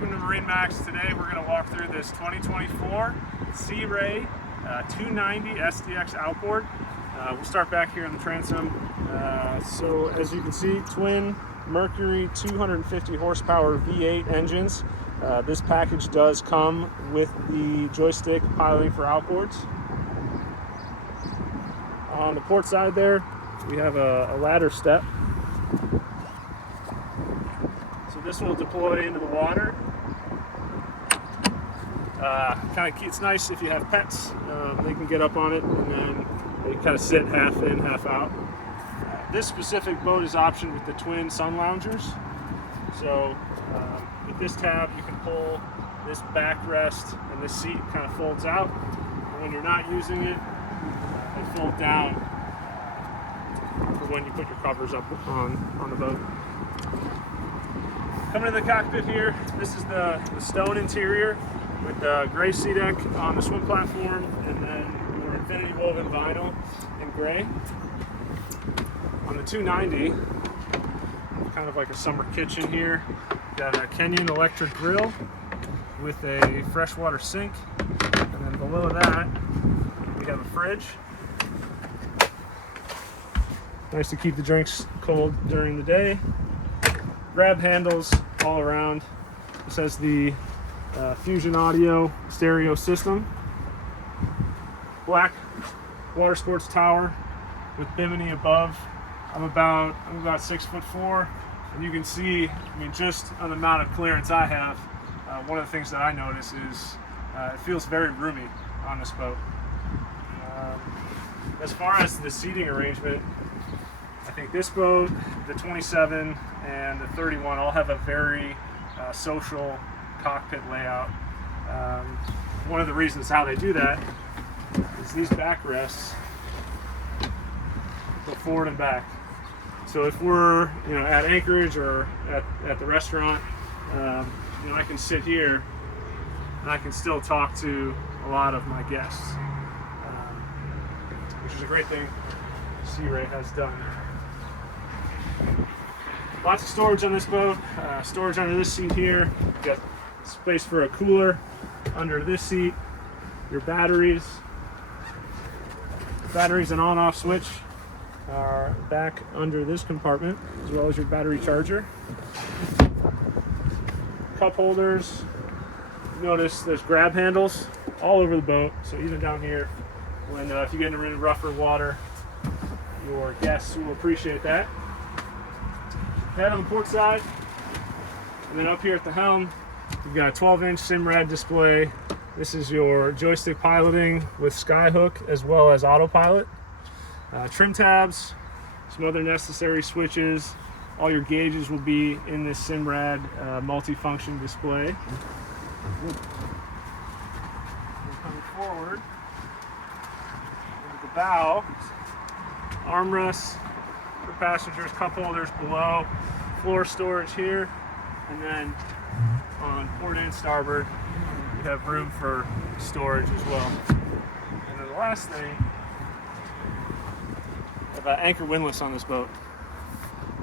welcome to MarineMax. Today we're going to walk through this 2024 Sea Ray 290 SDX Outboard. We'll start back here in the transom. So as you can see, twin Mercury 250 horsepower V8 engines. This package does come with the joystick piloting for outboards. On the port side there, we have a ladder step. So this will deploy into the water. It's nice if you have pets. They can get up on it and then they kind of sit half in, half out. This specific boat is optioned with the twin sun loungers. So with this tab, you can pull this backrest and this seat kind of folds out. And when you're not using it, it folds down for when you put your covers up on the boat. Coming to the cockpit here, this is the stone interior with the gray sea deck on the swim platform and then your infinity woven vinyl in gray. On the 290, kind of like a summer kitchen here, got a Kenyan electric grill with a freshwater sink, and then below that we have a fridge. Nice to keep the drinks cold during the day. Grab handles all around. This has the Fusion Audio stereo system. Black water sports tower with bimini above. I'm about 6'4", and you can see, I mean, just on the amount of clearance I have, one of the things that I notice is it feels very roomy on this boat. As far as the seating arrangement, I think this boat, the 27 and the 31 all have a very social cockpit layout. One of the reasons how they do that is these backrests go forward and back. So if we're at Anchorage or at the restaurant, I can sit here and I can still talk to a lot of my guests, which is a great thing Sea Ray has done. Lots of storage on this boat. Storage under this seat here. You've got space for a cooler under this seat. Your batteries and on-off switch are back under this compartment, as well as your battery charger. Cup holders. Notice there's grab handles all over the boat. So even down here, when if you get into really rougher water, your guests will appreciate that. Head on the port side, and then up here at the helm, you've got a 12-inch Simrad display. This is your joystick piloting with Skyhook as well as autopilot. Trim tabs, some other necessary switches. All your gauges will be in this Simrad multifunction display. Coming forward, look at the bow, armrests for passengers, cup holders below, floor storage here, and then on port and starboard you have room for storage as well. And then the last thing, we have anchor windlass on this boat.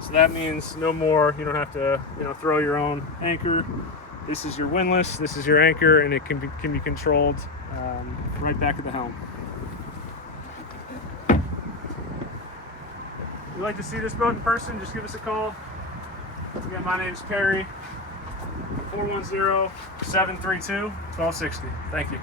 So that means no more, you don't have to throw your own anchor. This is your windlass, this is your anchor, and it can be controlled right back at the helm. If you'd like to see this boat in person, just give us a call. Again, my name's Perry, 410-732-1260. Thank you.